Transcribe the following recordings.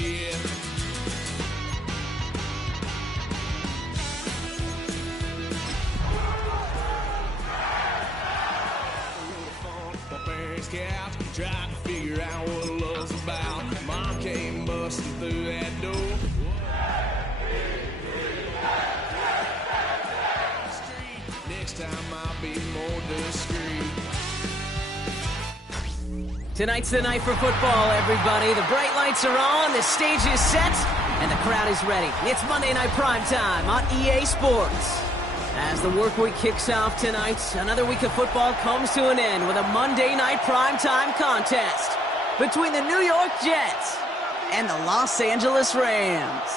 lose yet. Couch, trying to figure out what love's about. Mom came busting through that door. Next time I'll be more discreet. Tonight's the night for football, everybody. The bright lights are on, the stage is set, and the crowd is ready. It's Monday Night Primetime on EA Sports. As the work week kicks off tonight, another week of football comes to an end with a Monday Night Primetime contest between the New York Jets and the Los Angeles Rams.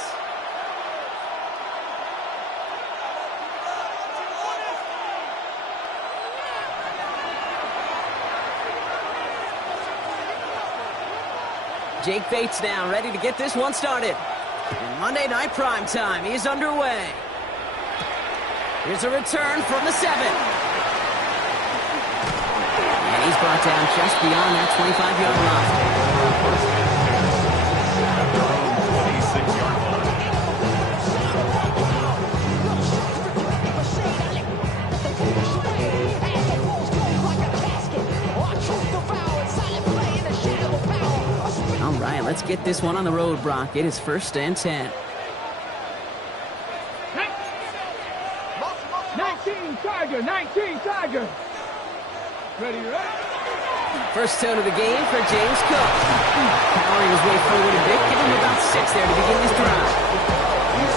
Jake Bates now ready to get this one started. And Monday Night Primetime is underway. Here's a return from the 7. And he's brought down just beyond that 25-yard line. All right, let's get this one on the road, Brock. It is 1st and 10. 19 Tiger. Ready, right? First tone of the game for James Cook. Powering his way forward a bit. Give him about 6 there to begin this drive.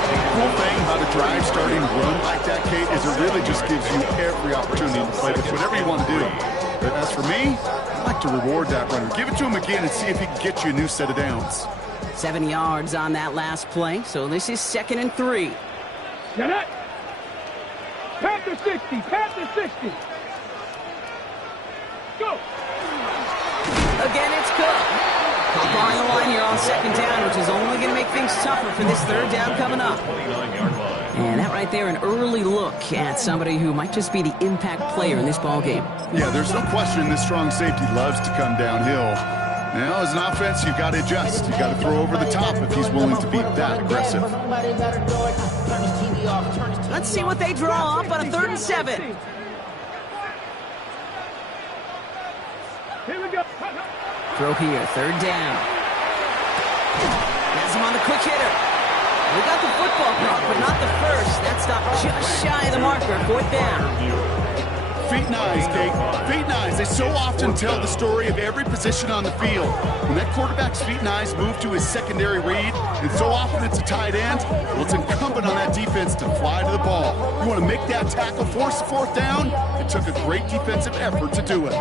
The cool thing about a drive starting run like that, Kate, is it really just gives you every opportunity to play with whatever you want to do. But as for me, I like to reward that runner. Give it to him again and see if he can get you a new set of downs. 7 yards on that last play, so this is 2nd and 3. Get it! Panther 60, Panther 60. Go! Again, it's Cook. Hop on the line here on 2nd down, which is only going to make things tougher for this 3rd down coming up. And that right there, an early look at somebody who might just be the impact player in this ball game. Yeah, there's no question this strong safety loves to come downhill. Now, as an offense, you've got to adjust. You've got to throw over the top if he's willing to be that aggressive. Let's see what they draw up on a 3rd and 7. Here we go. Throw here, 3rd down. Has him on the quick hitter. We got the football clock, but not the first. That stopped just shy of the marker. 4th down. Feet and eyes, Kate. Feet and eyes. They so often tell the story of every position on the field. When that quarterback's feet and eyes move to his secondary read, and so often it's a tight end, well, it's incumbent on that defense to fly to the ball. You want to make that tackle, force the 4th down? It took a great defensive effort to do it.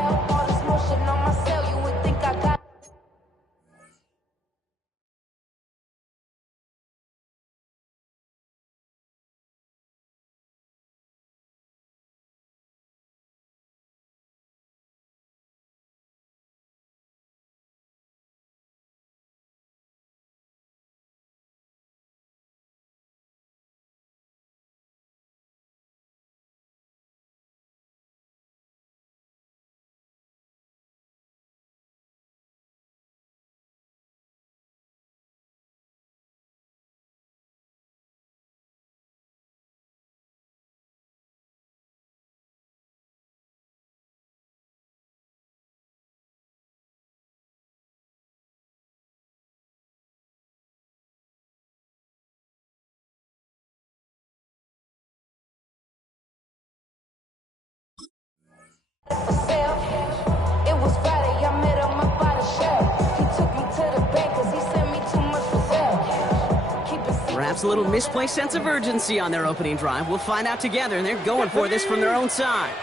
Perhaps a little misplaced sense of urgency on their opening drive. We'll find out together, and they're going for this from their own side.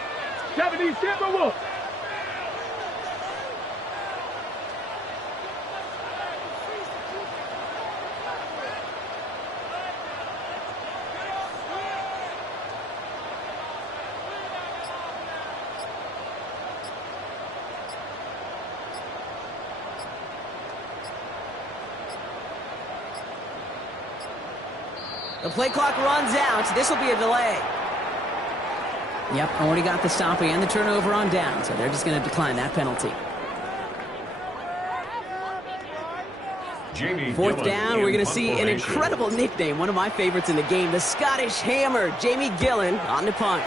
70 Timberwolves. The play clock runs out. This will be a delay. Yep, already got the stop and the turnover on down, so they're just going to decline that penalty. Fourth down, we're going to see an incredible nickname, one of my favorites in the game, the Scottish Hammer, Jamie Gillen on the punt.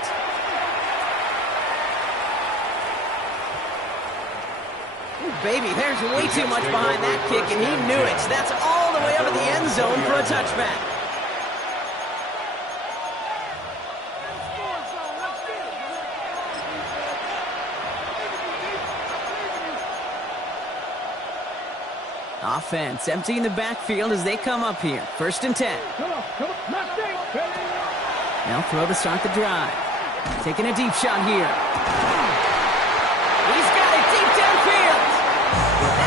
Ooh, baby, there's way too much behind that kick, and he knew it. That's all the way up at the end zone for a touchback. Offense emptying the backfield as they come up here. 1st and 10. They'll throw to start the drive. Taking a deep shot here. He's got it deep downfield.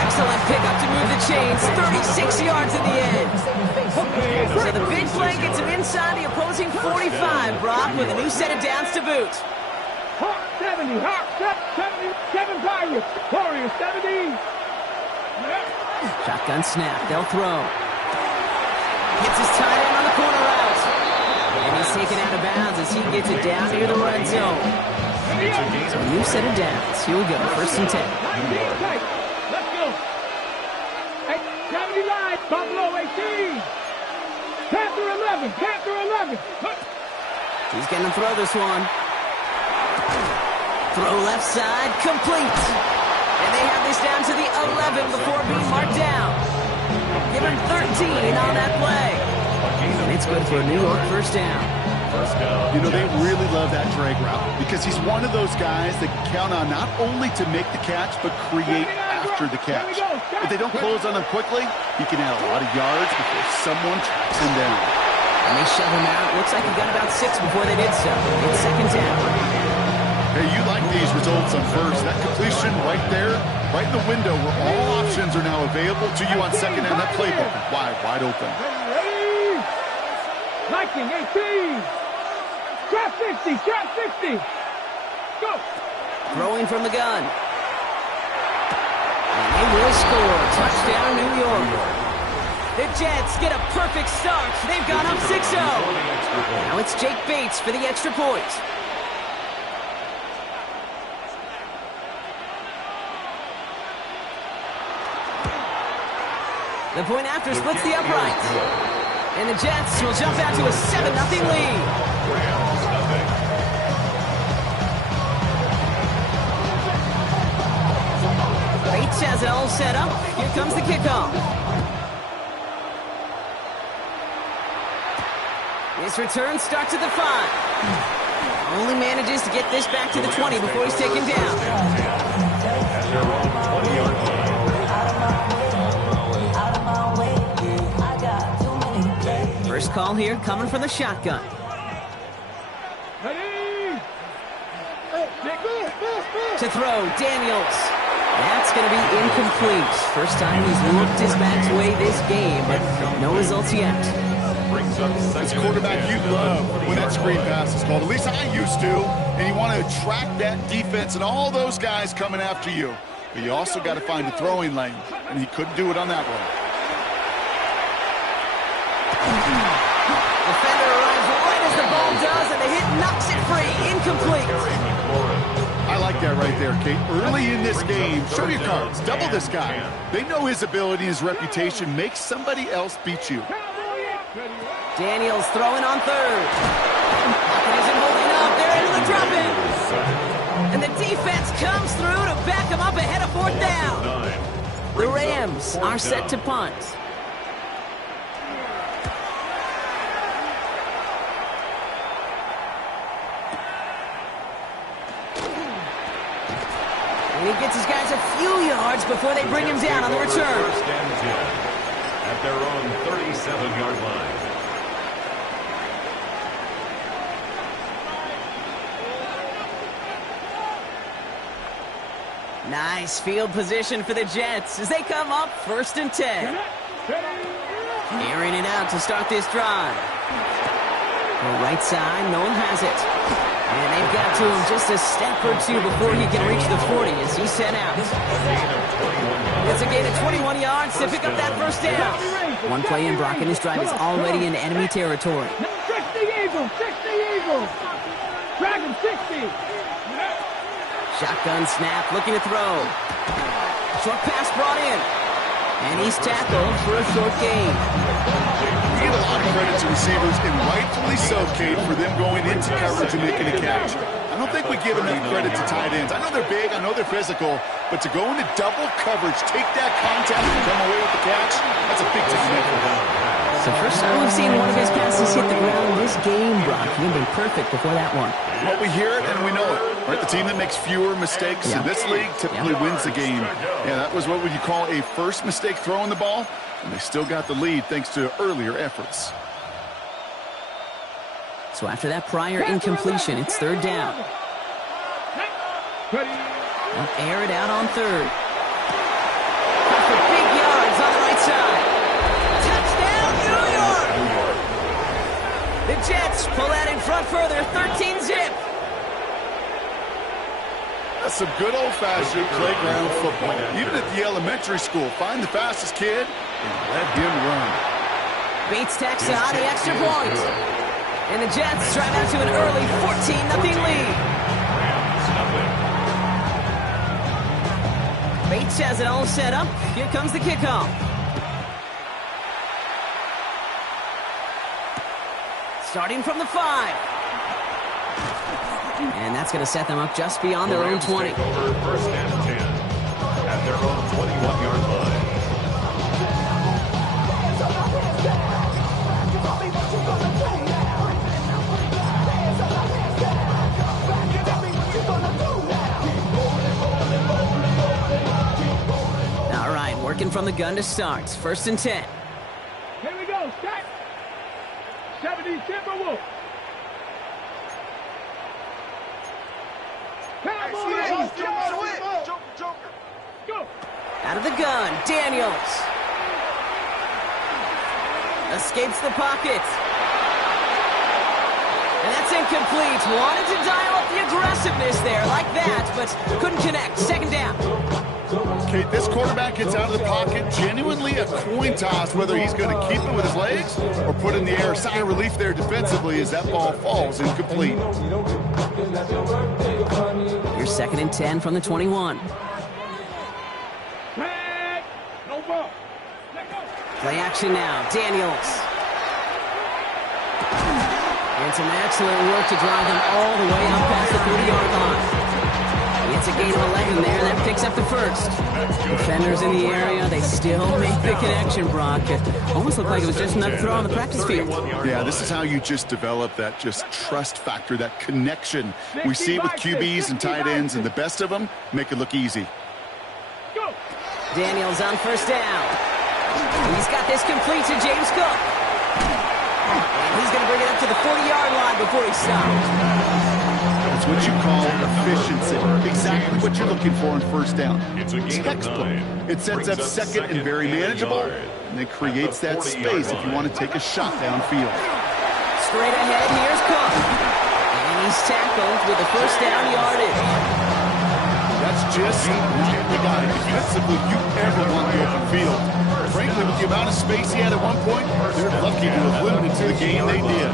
Excellent pickup to move the chains. 36 yards in the end. So the big play gets him inside the opposing 45, Brock, with a new set of downs to boot. Hawk 70, Hawk 77 Tigers, Warriors 70. Shotgun snap, they'll throw. Gets his tight end on the corner route. And he's taken out of bounds as he gets it down near the red zone. So a new set of downs. Here we go, 1st and 10. Let's go. 79, Buffalo 18. Panther 11, Panther 11. He's going to throw this one. Throw left side, complete. And they have this down to the 11 before being marked down. Give him 13 on that play. And it's good for a New York 1st down. You know, they really love that drag route because he's one of those guys that count on not only to make the catch, but create after the catch. If they don't close on him quickly, he can add a lot of yards before someone tracks him down. And they shove him out. Looks like he got about 6 before they did so. It's 2nd down. Hey, you like these results on first. That completion right there, right in the window where all options are now available to you on 2nd down. That playbook is wide open. Ready? Liking 18. Trap 60, trap 60. Go. Throwing from the gun. And they will score. Touchdown, New York. The Jets get a perfect start. They've gone up 6-0. Now it's Jake Bates for the extra point. The point after splits the upright. And the Jets will jump out to a 7-0 lead. Bates has it all set up. Here comes the kickoff. His return starts at the 5. Only manages to get this back to the 20 before he's taken down. First call here coming from the shotgun. Ready? To throw, Daniels. That's going to be incomplete. First time he's looked his back's way this game, but no results yet. As quarterback, you love when that screen pass is called. At least I used to. And you want to attract that defense and all those guys coming after you. But you also got to find a throwing lane, and he couldn't do it on that one. Defender arrives right as the ball does, and the hit knocks it free. Incomplete. I like that right there, Kate. Early in this game, show your cards. Double this guy. They know his ability and his reputation makes somebody else beat you. Daniels throwing on 3rd. Pocket isn't holding up. They're into the drop-in. And the defense comes through to back him up ahead of 4th down. The Rams are set to punt. And he gets his guys a few yards before they bring him down on the return. At their own 37-yard line. Nice field position for the Jets as they come up 1st and 10. Airing it out to start this drive. The right side, no one has it. And they've got to him just a step or two before he can reach the 40 as he's sent out. It's a gain of 21 yards to pick up that 1st down. One play in, Brock, and his drive is already in enemy territory. 60 Eagles, 60 Eagles. Dragon 60. Shotgun snap, looking to throw. Short pass brought in. And he's tackled for a short gain. We give a lot of credit to receivers, and rightfully so, Kate, for them going into coverage and making a catch. I don't think we give enough credit to tight ends. I know they're big, I know they're physical, but to go into double coverage, take that contact and come away with the catch, that's a big-time effort. So first time we've seen one of his passes hit the ground this game, Brock. He'd been perfect before that one. Well, we hear it and we know it. Right? The team that makes fewer mistakes in this league typically wins the game. Yeah, that was what would you call a first mistake throwing the ball, and they still got the lead thanks to earlier efforts. So after that prior incompletion, it's third down. They'll air it out on third. For big yards on the right side. Touchdown, New York! The Jets pull that in front further, 13-zip. That's some good old-fashioned playground football. Even at the elementary school, find the fastest kid and let him run. Bates tacks on the extra point. And the Jets drive out to an early 14-0 lead. Bates has it all set up. Here comes the kickoff. Starting from the 5. And that's going to set them up just beyond their own 20. First and 10 at their own 21-yard line. All right, working from the gun to start. First and 10. Here we go, set. 70 Timberwolves. Cowboys. Go. Out of the gun, Daniels. Escapes the pocket. And that's incomplete. Wanted to dial up the aggressiveness there like that, but couldn't connect. Second down. Okay, this quarterback gets out of the pocket, genuinely a coin toss whether he's going to keep it with his legs or put it in the air. Sign of relief there defensively as that ball falls incomplete. Here's second and 10 from the 21. No ball. Play action now. Daniels. And some excellent work to drive them all the way up past the 30-yard line. It's a gain of 11 there. That picks up the first. Defenders in the area. They still make the connection, Brock. It almost looked like it was just another throw on the practice field. Yeah, this is how you just develop that just trust factor, that connection. We see it with QBs and tight ends, and the best of them make it look easy. Go. Daniels on first down. He's got this complete to James Cook. And he's going to bring it up to the 40-yard line before he stops. That's what you call efficiency. Exactly what you're looking for on first down. It's a gain of 9. It sets up second and very manageable, and it creates that space if you want to take a shot downfield. Straight ahead, here's Cook. And he's tackled with the first down yardage. That's just not the guy defensively you ever want in the open field. Frankly, with the amount of space he had at one point, they're lucky to have limited to the game they did.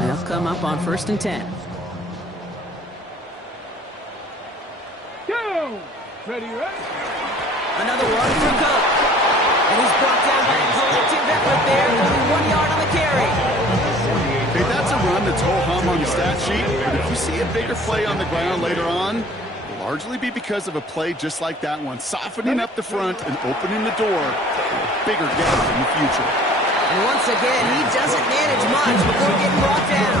They'll come up on first and 10. Go. Ready, right? Another one for Cook. And he's brought down by a collective effort there. Only 1 yard on the carry. Hey, that's a run that's ho-hum on the stat sheet, but if you see a bigger play on the ground later on, it'll largely be because of a play just like that one, softening up the front and opening the door for a bigger gap in the future. And once again, he doesn't manage much before getting brought down.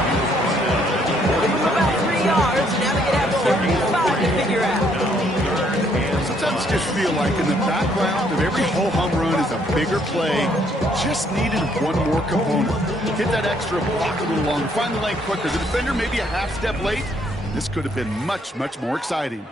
Give him about 3 yards, and now they can have 35 to figure out. Sometimes just feel like in the background of every ho-hum run is a bigger play. Just needed one more component. Hit that extra block a little longer, find the lane quicker. The defender maybe a half step late. This could have been much, much more exciting.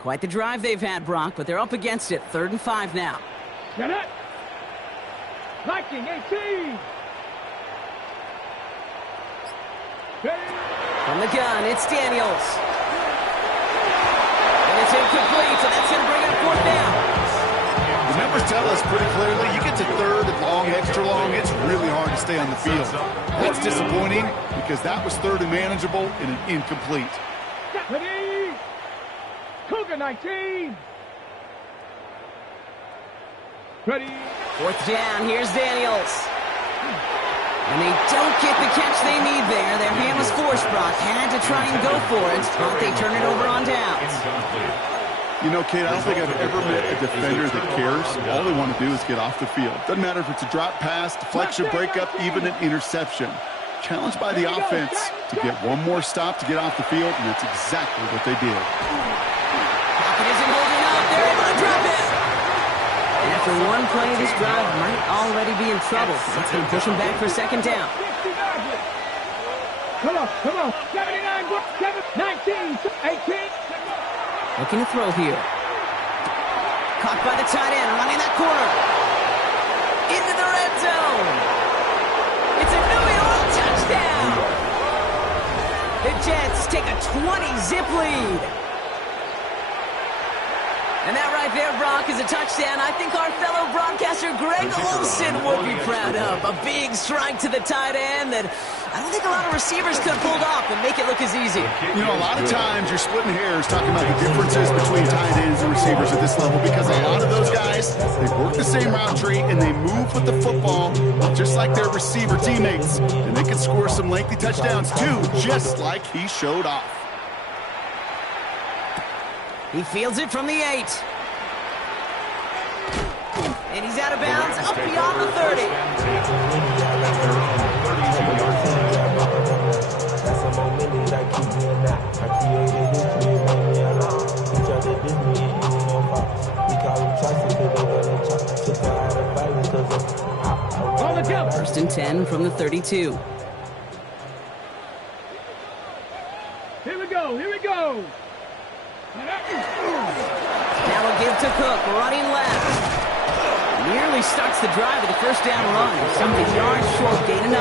Quite the drive they've had, Brock, but they're up against it. 3rd and 5 now. Get it. Liking 18. From the gun, it's Daniels. And it's incomplete, so that's going to bring up 4th down. The numbers tell us pretty clearly, you get to 3rd and long, extra long, it's really hard to stay on the field. That's disappointing because that was 3rd and manageable and an incomplete. Ready? Cougar 19. Ready? 4th down, here's Daniels. And they don't get the catch they need there. Their hand was forced. Brock had to try and go for it, but they turn it over on downs. You know, Kate, I don't think I've ever met a defender that cares. All they want to do is get off the field. Doesn't matter if it's a drop pass, deflection, breakup, even an interception. Challenged by the offense to get one more stop to get off the field, and that's exactly what they did. Pocket isn't holding up. They're able to drop it. And after one play, this drive might already be in trouble. That's going to push them back for 2nd down. Come on. 79, 19, 18. Looking to throw here. Caught by the tight end, running that corner. Into the red zone. It's a New York touchdown. The Jets take a 20-zip lead. And that right there, Brock, is a touchdown I think our fellow broadcaster Greg Olsen would be proud of. A big strike to the tight end that I don't think a lot of receivers could have pulled off and make it look as easy. You know, a lot of times you're splitting hairs talking about the differences between tight ends and receivers at this level because a lot of those guys, they work the same route tree and they move with the football just like their receiver teammates. And they can score some lengthy touchdowns too, just like he showed off. He fields it from the 8. And he's out of bounds, up beyond the 30. First and 10 from the 32. Here we go. Now a give to Cook, running left. Nearly starts the drive with a 1st down run. Something yards short, gain of 9.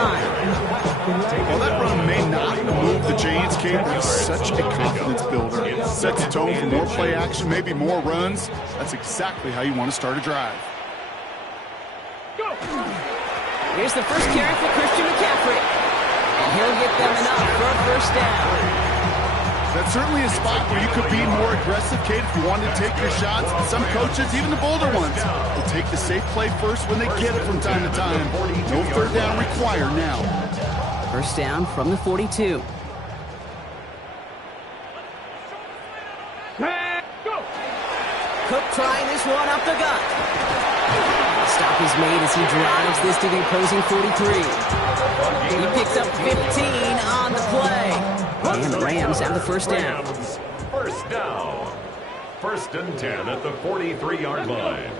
Well, that run may not move the chains, Kate, but it's such a confidence builder. It sets the tone for more play action, maybe more runs. That's exactly how you want to start a drive. Go. Here's the first carry for Christian McCaffrey. And he'll get them enough for a 1st down. That's certainly a spot where you could be more aggressive, Kate, if you wanted to take your shots. Some coaches, even the bolder ones, will take the safe play first when they get it from time to time. No 3rd down required now. 1st down from the 42. Go. Cook trying this one up the gut. Stop is made as he drives this to the opposing 43. He picks up 15 on the play. And the Rams have the 1st down. 1st down. 1st and 10 at the 43-yard line.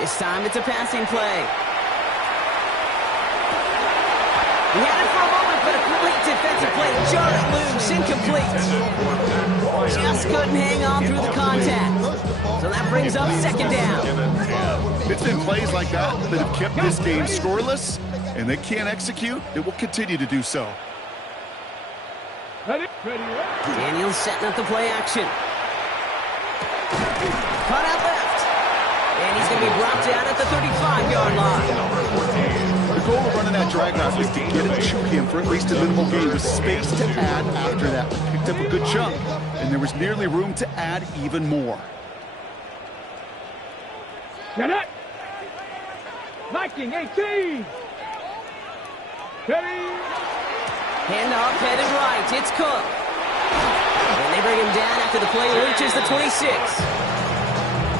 This time it's a passing play. He had it for a moment, but a complete defensive play to jar it loose, incomplete. Just couldn't hang on through the contact. So that brings up 2nd down. It's been plays like that that have kept this game scoreless, and they can't execute. It will continue to do so. Ready. Daniels setting up the play action. Cut out left. And he's going to be brought down at the 35-yard line. The goal of running that drag route is to get it to him for at least a minimal gain with space to add after that. Picked up a good chunk, and there was nearly room to add even more. Get it. Viking 18. Ready. Handoff headed right. It's Cook. And they bring him down after the play reaches the 26.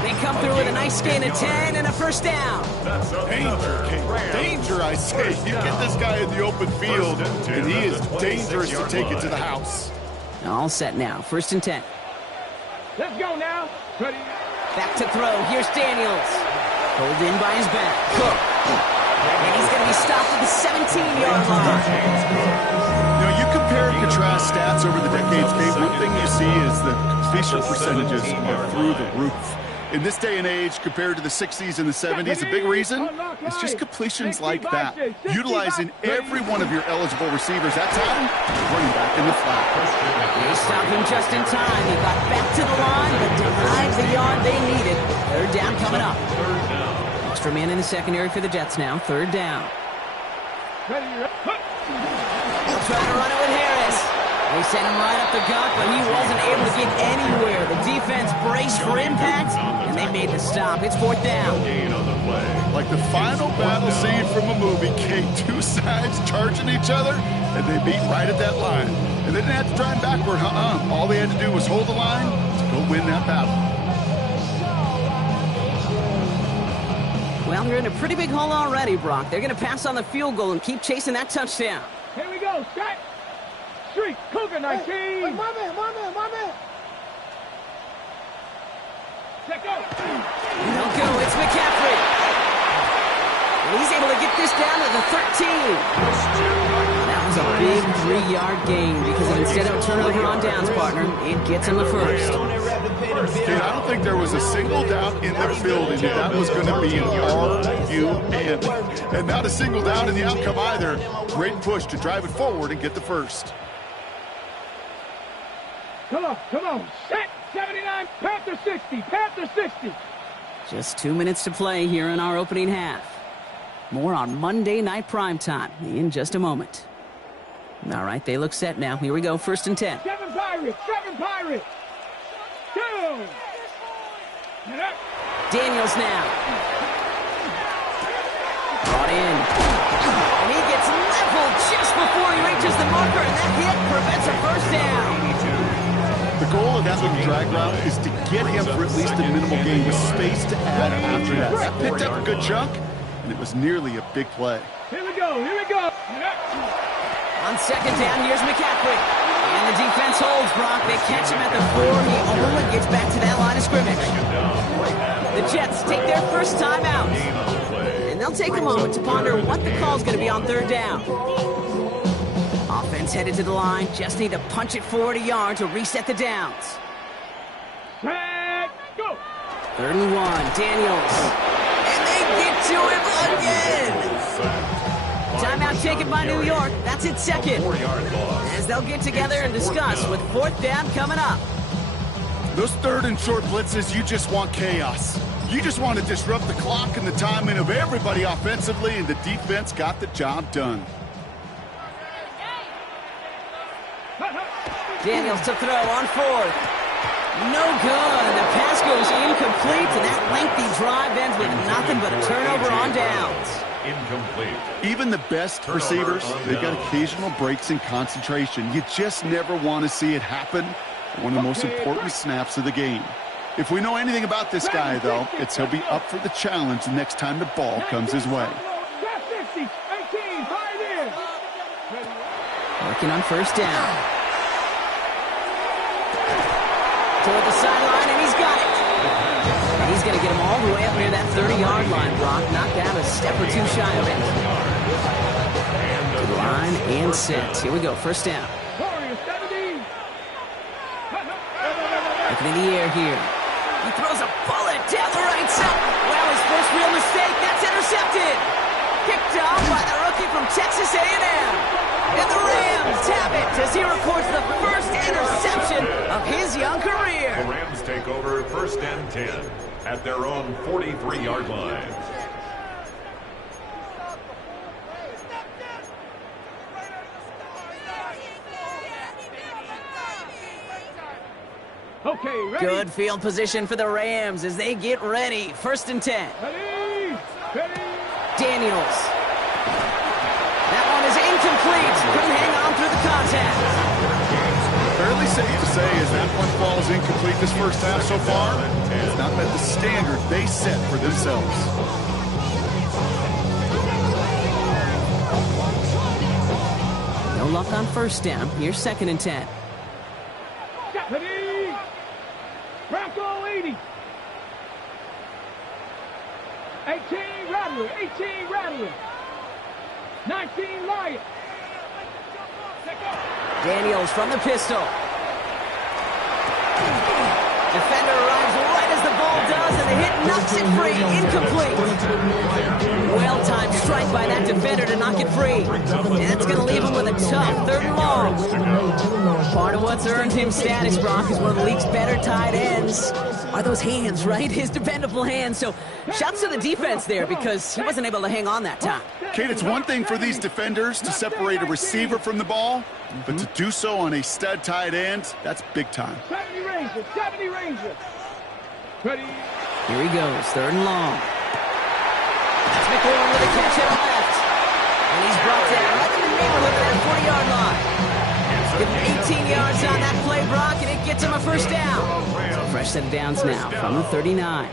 They come through with a nice gain of 10 and a 1st down. Danger, King. Danger, I say. You get this guy in the open field, and he is dangerous to take it to the house. All set now. 1st and 10. Let's go now. Ready. Back to throw. Here's Daniels. Pulled in by his back. Cook. And he's going to be stopped at the 17-yard line. You know, you compare and contrast stats over the decades, Kate. One thing you see is the completion percentages are through the roof. In this day and age, compared to the 60s and the 70s, a big reason is just completions like that. Utilizing every one of your eligible receivers. That time, running back in the flat. They stopped him just in time. He got back to the line, but denied the yard they needed. Third down coming up. Extra man in the secondary for the Jets now. Third down. They'll try to run it with Harris. They sent him right up the gut, but he wasn't able to get anywhere. The defense braced for impact, and they made the stop. It's fourth down. Like the final battle scene from a movie, Kate, two sides charging each other, and they meet right at that line. And they didn't have to drive backward, All they had to do was hold the line to go win that battle. Well, they're in a pretty big hole already, Brock. They're going to pass on the field goal and keep chasing that touchdown. Here we go, set. Street, Cougar 19. Hey, my man. Check out. They'll go. It's McCaffrey. And he's able to get this down to the 13. That was a big 3-yard gain because instead of a turnover on downs, partner, it gets him the first. Dude, I don't think there was a single doubt in the building that that was going to be an R-U-N. And not a single doubt in the outcome either. Great push to drive it forward and get the first. Come on. Set 79, Panther 60. Just 2 minutes to play here in our opening half. More on Monday Night Primetime in just a moment. All right, they look set now. Here we go, 1st and 10. 7 Pirates. 2. Daniels now. Brought in. And he gets leveled just before he reaches the marker, and that hit prevents a first down. The goal of that little drag route is to get him for at least a minimal gain with space to add after that. That picked up a good chunk, and it was nearly a big play. Here we go. On 2nd down, here's McCaffrey. And the defense holds, Brock. They catch him at the 4. He only gets back to that line of scrimmage. The Jets take their first time out. And they'll take a moment to ponder what the call's going to be on 3rd down. Offense headed to the line. Just need to punch it forward a yard to reset the downs. Set, go. 3rd and 1, Daniels. And they get to him again. Timeout taken by New York. That's its second. As they'll get together and discuss with 4th down coming up. Those 3rd and short blitzes, you just want chaos. You just want to disrupt the clock and the timing of everybody offensively, and the defense got the job done. Daniels to throw on 4th. No good. The pass goes incomplete, and that lengthy drive ends with nothing but a turnover on downs. Incomplete. Even the best receivers, they've got occasional breaks in concentration. You just never want to see it happen at one of the most important snaps of the game. If we know anything about this guy, though, it's he'll be up for the challenge the next time the ball comes his way. Working on 1st down. Toward the sideline, and he's got it. And he's going to get him all the way up near that 30-yard line, Brock. Knocked out a step or two shy of it. To the line and set. Here we go, 1st down. Looking in the air here. He throws a bullet down the right side. Well, his first real mistake. That's intercepted. Picked off by the rookie from Texas A&M. And the Rams have it as he records the first interception of his young career. The Rams take over 1st and 10 at their own 43-yard line. Okay, ready? Good field position for the Rams as they get ready. 1st and 10. Ready? Daniels. That one is incomplete. Couldn't hang on through the contact. Fairly safe to say as that one falls incomplete this first half so far, it's not met the standard they set for themselves. No luck on 1st down. Here's 2nd and 10. Ready? Bronco 80. 18 Rattler. 19 Lion. Daniels from the pistol. Defender arrives right as the ball does, and the hit, knocks it free, incomplete. Well-timed strike by that defender to knock it free. And that's going to leave him with a tough 3rd and long. Part of what's earned him status, Brock, is one of the league's better tight ends. Are those hands, right? His dependable hands. So shouts to the defense there because he wasn't able to hang on that time. Kate, it's one thing for these defenders to separate a receiver from the ball, but to do so on a stud tight end, that's big time. 70 Rangers, 70 Rangers. Ready. Here he goes, 3rd and long. That's McLaurin with a catch at left. And he's brought down right in the neighborhood of that 40-yard line. Give him 18 yards on that play, Brock, and it gets him a 1st down. So fresh set of downs now from the 39.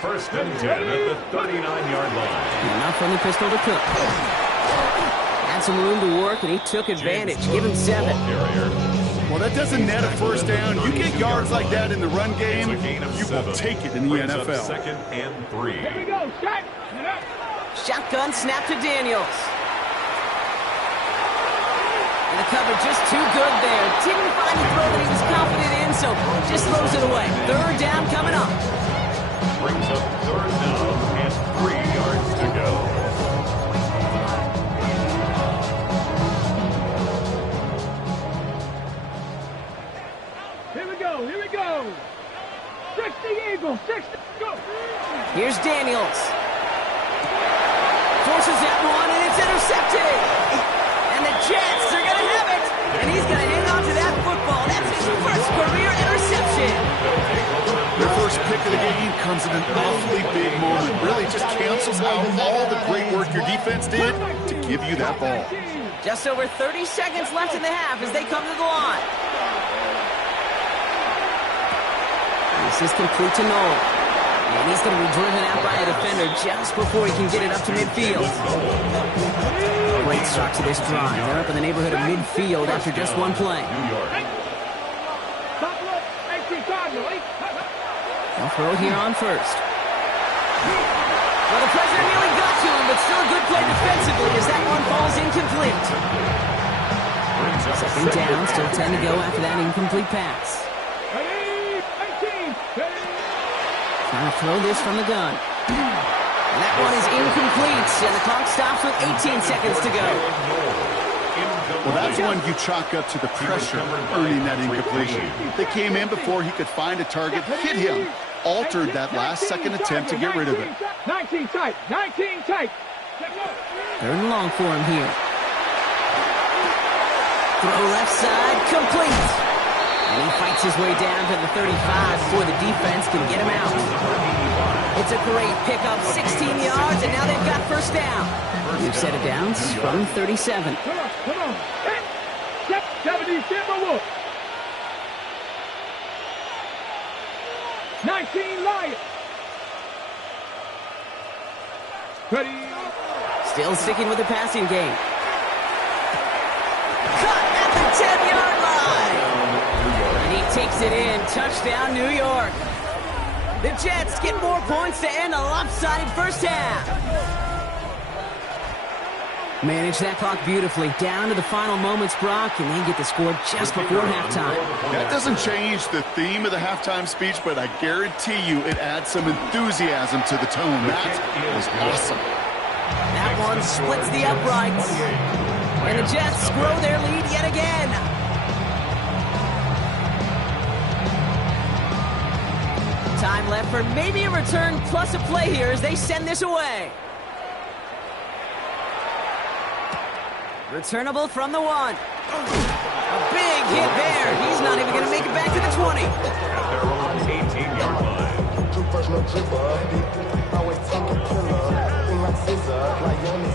1st and 10 at the 39-yard line. And not from the pistol to Cook. Had some room to work, and he took advantage. Give him 7. Well, that doesn't net a 1st down. You get yards like that in the run game, you will take it in the NFL. 2nd and 3. Here we go. Shot. Shotgun snap to Daniels. And the cover just too good there. Didn't find the throw that he was confident in, so just throws it away. 3rd down coming up. Brings up 3rd down and 3 yards to go. Here we go. Here we go. 60 Eagles. 60. Go. Here's Daniels. Forces that one, and it's intercepted. And the Jets are going to have it. And he's going to hang on to that football. That's his 1st career interception. Their 1st pick of the game comes in an awfully big moment. Really just cancels out all the great work your defense did to give you that ball. Just over 30 seconds left in the half as they come to the line. This is complete to Noel. And he's going to be driven out by a defender just before he can get it up to midfield. Great start to this drive. They're up in the neighborhood of midfield after just one play. They'll throw here on 1st. Well, the pressure nearly got to him, but still a good play defensively as that one falls incomplete. 2nd down, still 10 to go after that incomplete pass. Trying to throw this from the gun. And that one is incomplete, and the clock stops with 18 seconds to go. Well, that's one you chalk up to the pressure earning that incompletion. They came in before he could find a target, hit him, altered that last-second attempt to get rid of it. 19 tight. 19 tight. 3rd and long for him here. Throw left side, complete. And he fights his way down to the 35 before the defense can get him out. It's a great pickup, 16 yards, and now they've got 1st down. New set of downs from 37. Come on. 70 Timberwolves. 19 Lions. Ready. Still sticking with the passing game. Cut at the 10-yard line. And he takes it in. Touchdown, New York. The Jets get more points to end a lopsided 1st half. Manage that clock beautifully. Down to the final moments, Brock, and they get the score just before halftime. That doesn't change the theme of the halftime speech, but I guarantee you it adds some enthusiasm to the tone. That was awesome. That one splits the uprights. And the Jets grow their lead yet again. Time left for maybe a return plus a play here as they send this away. Returnable from the 1. A big hit there. He's not even going to make it back to the 20. At their own 18-yard line.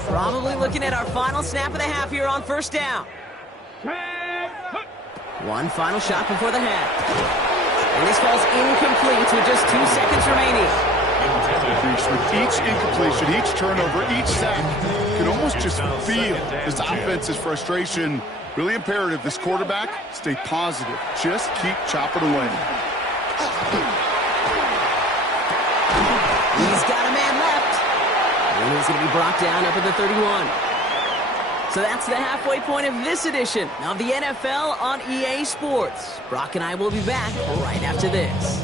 Probably looking at our final snap of the half here on 1st down. One final shot before the half. And this falls incomplete with just 2 seconds remaining. With each incompletion, each turnover, each sack, you can almost just feel this offense's frustration. Really imperative this quarterback stay positive. Just keep chopping away. He's got a man left. And he's going to be brought down up at the 31. So that's the halfway point of this edition of the NFL on EA Sports. Brock and I will be back right after this.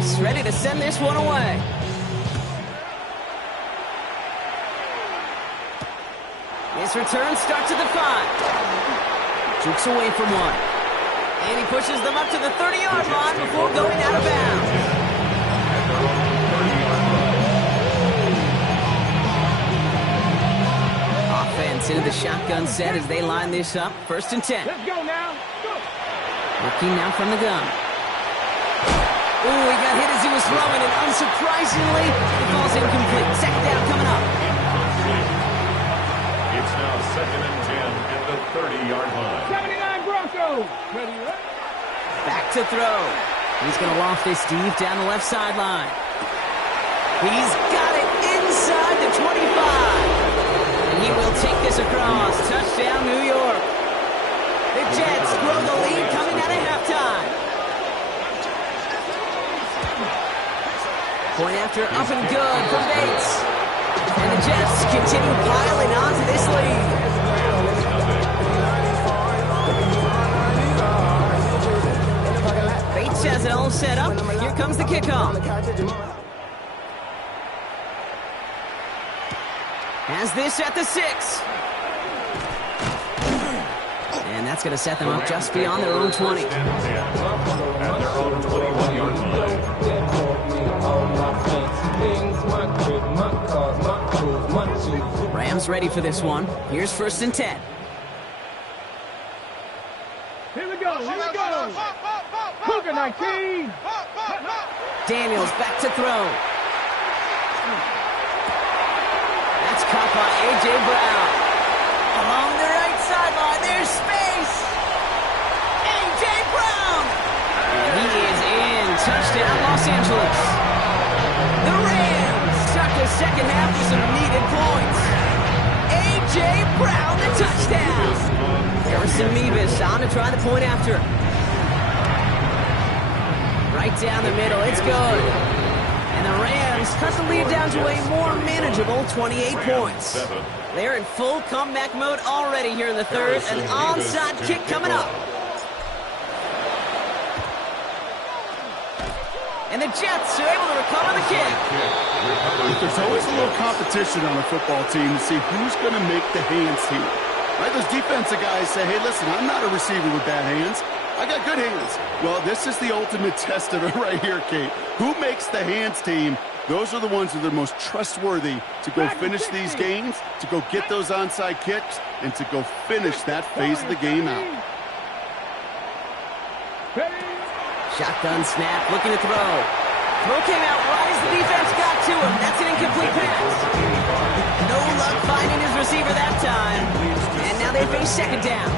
Davis ready to send this one away. His return starts at the 5. Jukes away from one. And he pushes them up to the 30-yard line before going out of bounds. Offense into the shotgun set as they line this up. 1st and 10. Let's go now. Go. Looking now from the gun. Ooh, he got hit as he was throwing, and unsurprisingly, it falls incomplete. 2nd down coming up. It's now 2nd and 10 at the 30-yard line. 79 Broncos. Ready, right? Back to throw. He's going to loft this deep down the left sideline. He's got it inside the 25. He will take this across. Touchdown, New York. The Jets grow the lead coming out of halftime. Point after up and good from Bates. And the Jets continue piling on to this lead. Bates has it all set up. Here comes the kickoff. Has this at the 6. And that's going to set them up just beyond their own 20. At their own 21-yard line. Rams ready for this one. Here's 1st and 10. Here we go. Here we go. Cougar 19. Daniels back to throw. That's caught by A.J. Brown. Along the right sideline, there's space. A.J. Brown. And he is in. Touchdown, Los Angeles. The Rams start the second half with some needed points. A.J. Brown, the touchdown. Harrison Mevis on to try the point after. Right down the middle, it's good. And the Rams cut the lead down to a more manageable 28 points. They're in full comeback mode already here in the 3rd. An onside kick coming up. And the Jets are able to recover the kick. There's always a little competition on a football team to see who's going to make the hands team. Right? Those defensive guys say, hey, listen, I'm not a receiver with bad hands. I got good hands. Well, this is the ultimate test of it right here, Kate. Who makes the hands team? Those are the ones that are the most trustworthy to go finish these games, to go get those onside kicks, and to go finish that phase of the game out. Shotgun snap, looking to throw. Throw came out right as the defense got to him. That's an incomplete pass. No luck finding his receiver that time. And now they face 2nd down.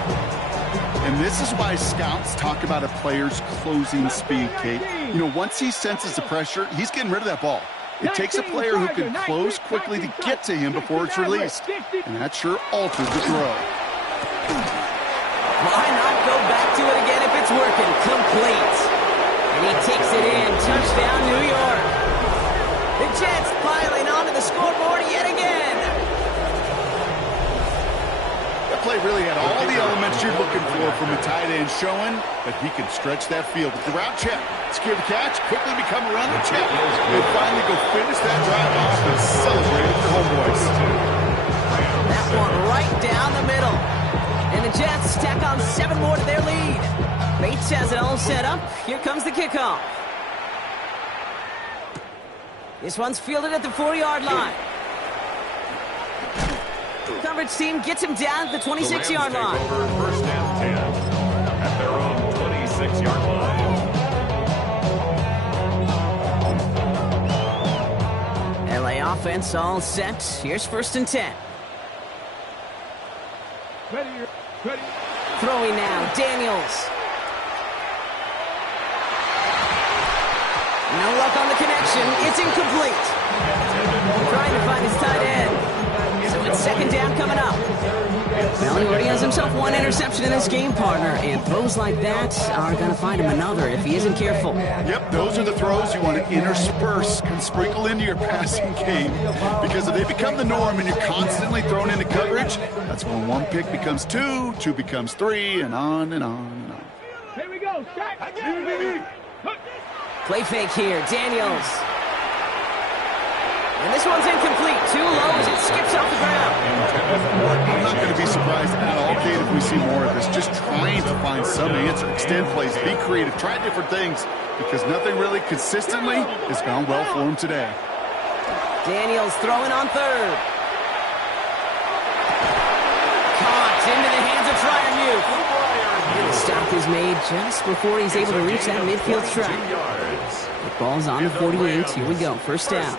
And this is why scouts talk about a player's closing speed, Kate. You know, once he senses the pressure, he's getting rid of that ball. It takes a player who can close quickly to get to him before it's released. And that sure altered the throw. Why not go back to it again if it's working? Complete. And he takes it in. Touchdown, New York. The Jets piling onto the scoreboard yet again. That play really had all the elements you're looking for from a tight end, showing that he can stretch that field. With the route check, secure the catch, quickly become a runner check, and finally go finish that drive off and celebrate with the homeboys. That one right down the middle. And the Jets tack on 7 more to their lead. Bates has it all set up. Here comes the kickoff. This one's fielded at the 4-yard line. Coverage team gets him down at the 26-yard line. Over 1st and 10 at their own 26-yard line. LA offense all set. Here's 1st and 10. Ready. Throwing now, Daniels. No luck on the connection. It's incomplete. Trying to find his tight end. So it's 2nd down coming up. Well, he already has himself 1 interception in this game, partner, and throws like that are going to find him another if he isn't careful. Yep, those are the throws you want to intersperse and sprinkle into your passing game. Because if they become the norm and you're constantly thrown into coverage, that's when 1 pick becomes 2, 2 becomes 3, and on and on and on. Here we go. Strike. Play fake here, Daniels. And this one's incomplete. Too low as it skips off the ground. I'm not going to be surprised at all, Kate, if we see more of this. Just trying to find some answer, extend plays, be creative, try different things, because nothing really consistently has gone well for him today. Daniels throwing on third. Caught into the hands of Fryermuth. And the stop is made just before he's able to reach that midfield strike. The ball's on the 48. Here we go. First down.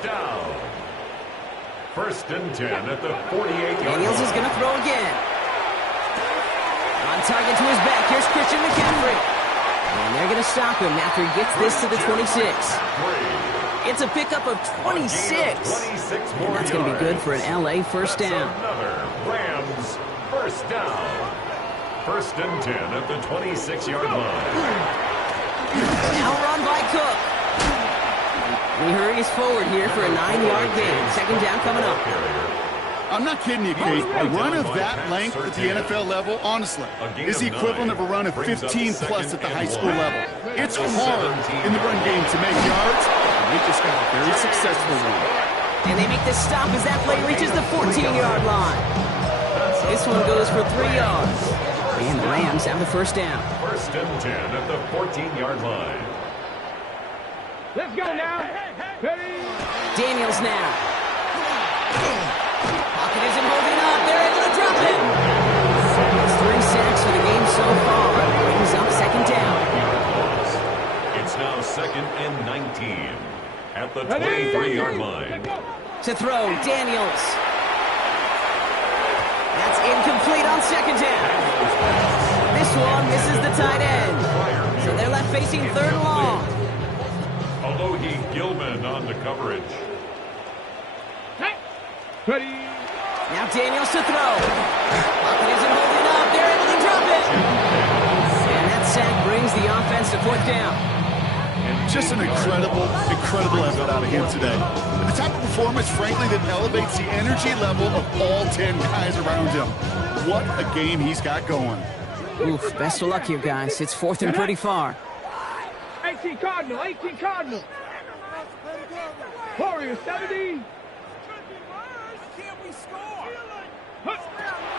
First and 10 at the 48-yard line. Daniels is going to throw again. On target to his back. Here's Christian McCaffrey. And they're going to stop him after he gets this to the 26. It's a pickup of 26. And that's going to be good for an LA first down. Another Rams first down. First and 10 at the 26-yard line. Now run by Cook. He hurries forward here for a 9-yard gain. Second down coming up. I'm not kidding you, Kate. A run of that length at the NFL level, honestly, is the equivalent of a run of 15-plus at the high school level. It's hard in the run game to make yards, and they just got a very successful one. And they make the stop as that play reaches the 14-yard line. This one goes for 3 yards. And the Rams have the first down. First and 10 at the 14-yard line. Let's go now. Ready? Daniels now. Pocket isn't holding up. They're able to drop it. It's 3 sacks for the game so far. Brings up second down. It's now second and 19 at the 23-yard line. To throw, Daniels. That's incomplete on second down. This one misses the tight end. So they're left facing third and long. Alohi Gilman on the coverage. Ready? Now Daniels to throw. Pocket isn't holding up. They're able to drop it. And that sack brings the offense to fourth down. Just an incredible effort out of him today. And the type of performance, frankly, that elevates the energy level of all 10 guys around him. What a game he's got going. Oof, best of luck here, guys. It's fourth and pretty far. 18 Cardinal, 18 Cardinal. Warriors 70.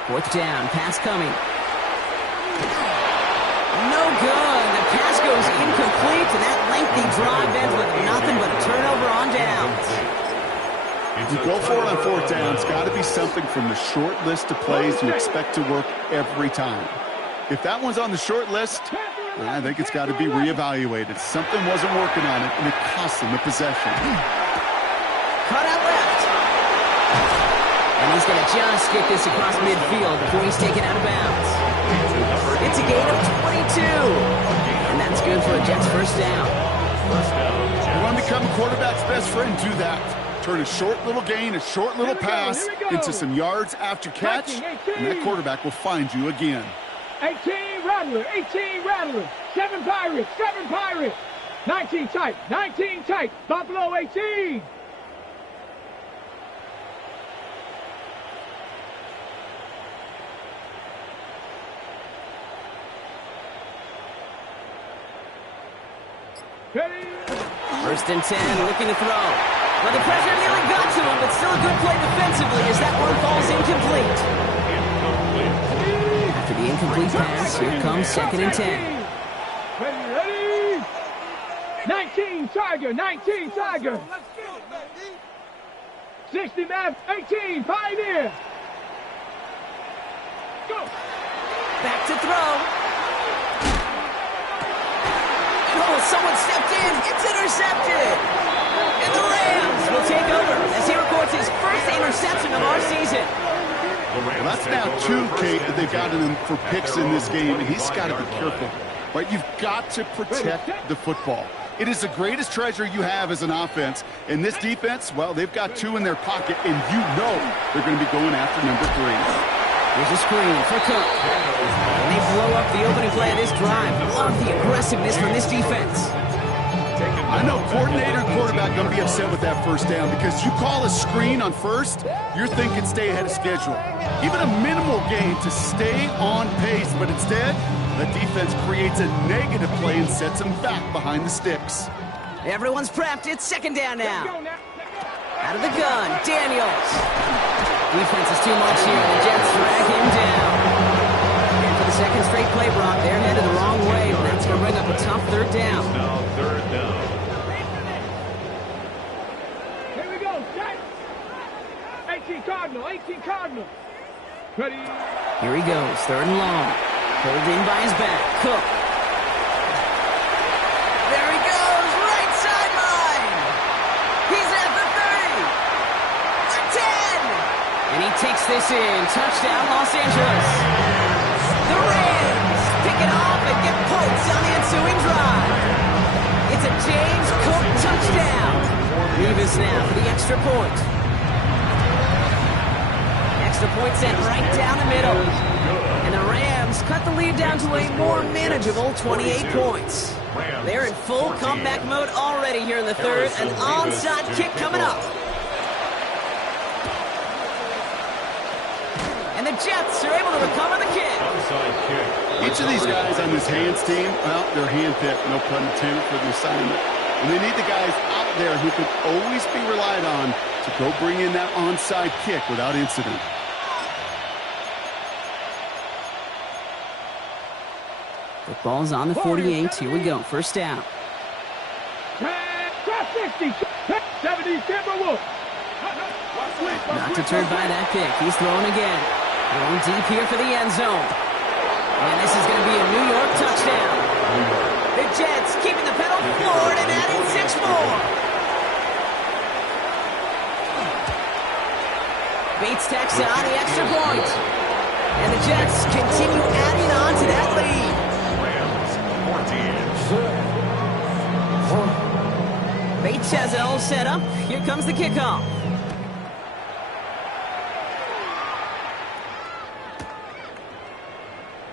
Fourth down, pass coming. No good. The pass goes incomplete, and that lengthy drive ends with nothing but a turnover on downs. You go for it on fourth down, it's got to be something from the short list of plays you expect to work every time. If that one's on the short list, I think it's got to be reevaluated. Something wasn't working on it, and it cost them the possession. Cut out left. And he's going to just get this across midfield before he's taken out of bounds. It's a gain of 22. And that's good for a Jets first down. You want to become a quarterback's best friend, do that. Turn a short little gain, a short little pass into some yards after catch, and that quarterback will find you again. 18 Rattler, 18 Rattler. 7 Pirates, 7 Pirates. 19 tight, 19 tight. Buffalo 18. First and 10, looking to throw. Well, the pressure nearly got to him, but still a good play defensively as that one falls incomplete. After the incomplete pass, here comes second and 10. Ready? 19 Tiger, 19 Tiger. 60 Mav, 18 Pioneer. Go. Back to throw. Oh, someone stepped in. It's intercepted. And the Rams will take over as he records his first interception of our season. Well, that's now 2, Kate, that they've gotten him for picks in this game, and he's got to be careful. Right? You've got to protect the football. It is the greatest treasure you have as an offense. And this defense, well, they've got 2 in their pocket, and you know they're going to be going after number 3. Here's a screen for Cook. And they blow up the opening play of this drive. Love the aggressiveness from this defense. I know coordinator and quarterback going to be upset with that first down because you call a screen on first, you're thinking stay ahead of schedule. Even a minimal gain to stay on pace, but instead, The defense creates a negative play and sets them back behind the sticks. Everyone's prepped. It's second down now. Out of the gun, Daniels. Defense is too much here. The Jets drag him down. And for the second straight play, Brock, they're headed the wrong way. And that's going to bring up a tough third down. Now third down. Here we go, set. 18 Cardinal, 18 Cardinal. Ready. Here he goes, third and long. Pulled in by his back, Cook. There he goes, right sideline. He's at the 30. The 10. And he takes this in. Touchdown, Los Angeles. The Rams pick it off and get points on the ensuing drive. It's a James Cook touchdown. Revis now for the extra point. Extra point sent right down the middle. And the Rams cut the lead down to a more manageable 28 points. They're in full comeback mode already here in the third. An onside kick coming up. And the Jets are able to recover the kick. Each of these guys on this hands team, well, they're handpicked, no pun intended, for the assignment. And they need the guys out there who can always be relied on to go bring in that onside kick without incident. Football's on the 48. Here we go. First down. Cross 60. 70 Timberwolves. Not deterred by that pick. He's throwing again. Going deep here for the end zone. And this is going to be a New York touchdown. The Jets keeping the pedal forward and adding 6 more. Bates tacks on the extra point. And the Jets continue adding on to that lead. Bates has it all set up. Here comes the kickoff.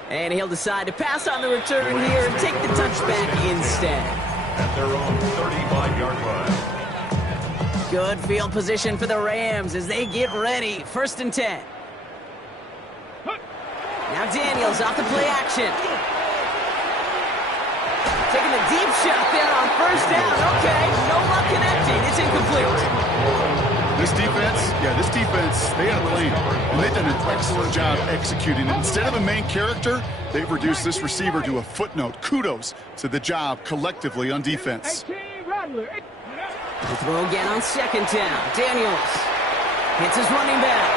And he'll decide to pass on the return here and take the touchback instead. At their own 35-yard line. Good field position for the Rams as they get ready. First and 10. Now Daniels off the play action. Taking a deep shot there on first down. Okay, no luck connecting. It's incomplete. This defense, they got a plan. And they've done an excellent job executing it. Instead of a main character, they've reduced this receiver to a footnote. Kudos to the job collectively on defense. The throw again on second down. Daniels hits his running back.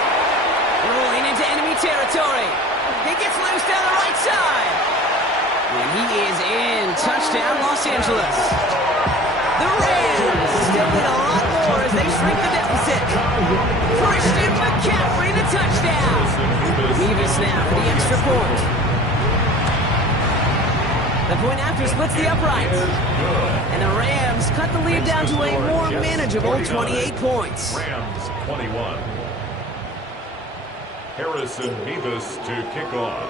Rolling into enemy territory. He gets loose down the right side. And he is in. Touchdown, Los Angeles. The Rams still need a lot more as they shrink the deficit. Christian McCaffrey, the touchdown. Revis now for the extra point. The point after splits the uprights. And the Rams cut the lead down to a more manageable 28 points. Rams 21. Harrison Revis to kick off.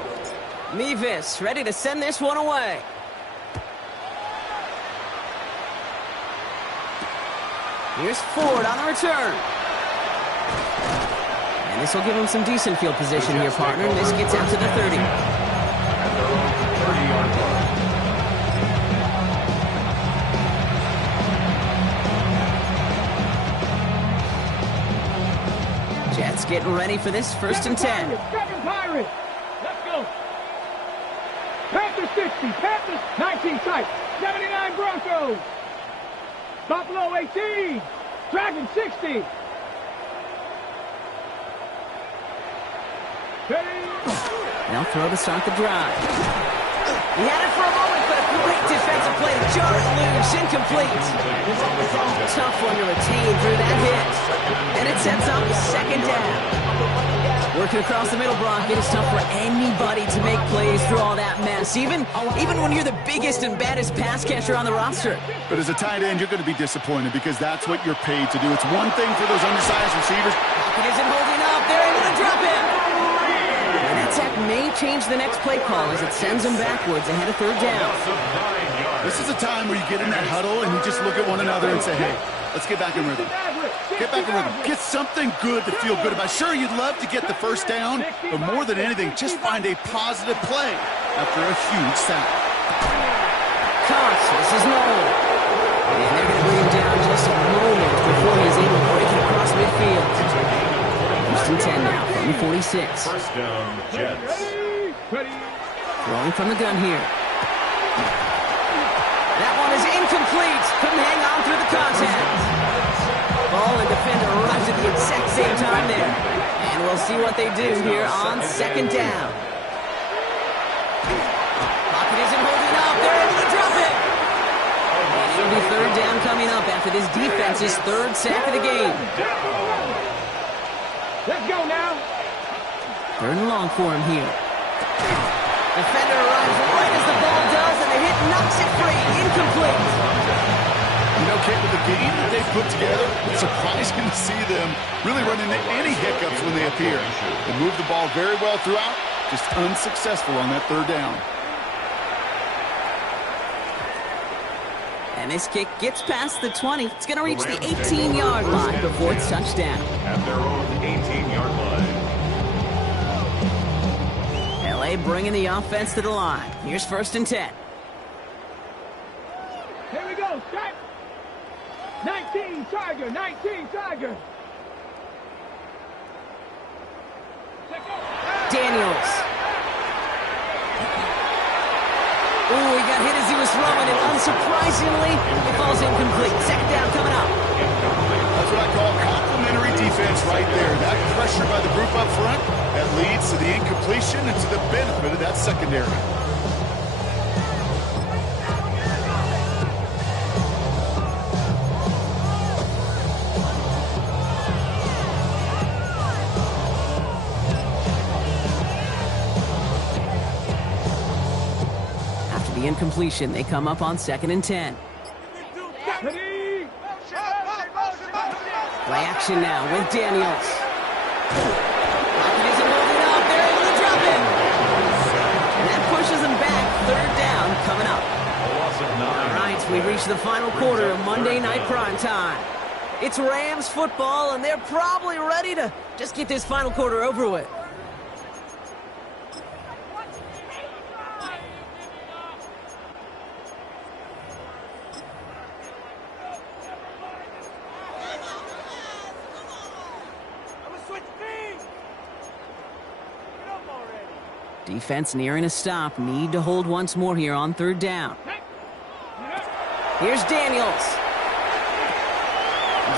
Revis ready to send this one away. Here's Ford on the return. And this will give him some decent field position here, partner. And this gets out to the 30. At their own 30-yard line. Jets getting ready for this first and 10. 7 Pirates. Let's go. Panthers 60. Panthers 19 tight. 79 Broncos. Buffalo 18. Dragon 60. They'll throw to start the drive. He had it for a moment, but a great defensive play to jar it loose. Incomplete. Tough one to retain through that hit. And it sets up second down. Working across the middle, Brock, it is tough for anybody to make plays through all that mess, even when you're the biggest and baddest pass catcher on the roster. But as a tight end, you're going to be disappointed because that's what you're paid to do. It's one thing for those undersized receivers. It isn't holding up. They're able to drop him. And that sack may change the next play call as it sends them backwards ahead of third down. This is a time where you get in that huddle and you just look at one another and say, hey, let's get back in rhythm. Get back in rhythm. Get something good to feel good about. Sure, you'd love to get the first down, but more than anything, just find a positive play after a huge sack. Caught. This is Noel. And they're going to bring him down just a moment before he's able to break it across midfield. First and 10 now from the 46. First down, Jets. Throwing from the gun here. That one is incomplete. Couldn't hang on through the contact. Ball and defender arrives at the exact same time there. And we'll see what they do here on second down. Pocket isn't holding up. They're able to drop it. And it'll be third down coming up after this defense's third sack of the game. Let's go now. Third and long for him here. Defender arrives right as the ball does, and the hit knocks it free. Incomplete. You know, Kate, with the game that they put together, it's surprising to see them really run into any hiccups when they appear. They move the ball very well throughout, just unsuccessful on that third down. And this kick gets past the 20. It's going to reach the 18-yard line before it's touchdown. At their own 18-yard line. LA bringing the offense to the line. Here's first and 10. Here we go. Strike. 19 Tiger. 19 Tiger. Daniels. Ooh, he got hit as he was throwing, and unsurprisingly, it falls incomplete. Second down coming up. That's what I call complimentary defense right there. That pressure by the group up front, that leads to the incompletion and to the benefit of that secondary. Incompletion. They come up on second and 10. Play action now with Daniels. Pocket isn't holding up. They're able to drop it. And that pushes them back. Third down coming up. All right, we reach the final quarter of Monday Night Prime Time. It's Rams football, and they're probably ready to just get this final quarter over with. Defense nearing a stop. Need to hold once more here on third down. Here's Daniels.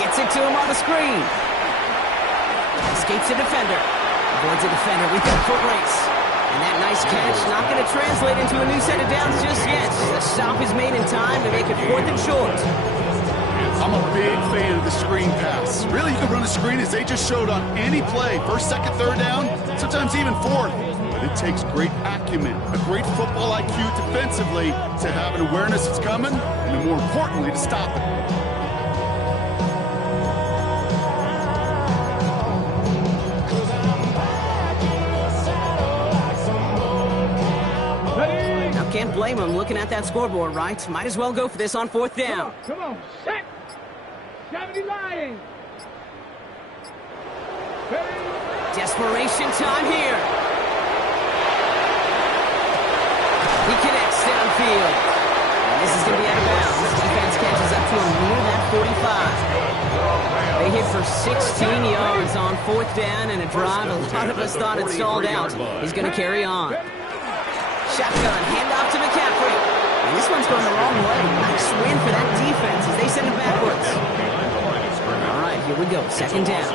Gets it to him on the screen. Escapes a defender. Avoids a defender. We've got a foot race. And that nice catch not going to translate into a new set of downs just yet. The stop is made in time to make it fourth and short. I'm a big fan of the screen pass. Really, you can run a screen as they just showed on any play. First, second, third down, sometimes even fourth. But it takes great acumen, a great football IQ defensively to have an awareness it's coming, and more importantly, to stop it. Now, can't blame him looking at that scoreboard, right? Might as well go for this on fourth down. Come on. Set. 70 Lions. Desperation time here. He connects downfield. And this is going to be out of bounds. Defense catches up to him near that 45. They hit for 16 yards on fourth down and a drive a lot of us thought had stalled out. He's going to carry on. Shotgun, handoff to McCaffrey. And this one's going the wrong way. Nice win for that defense as they send it backwards. All right, here we go. Second down.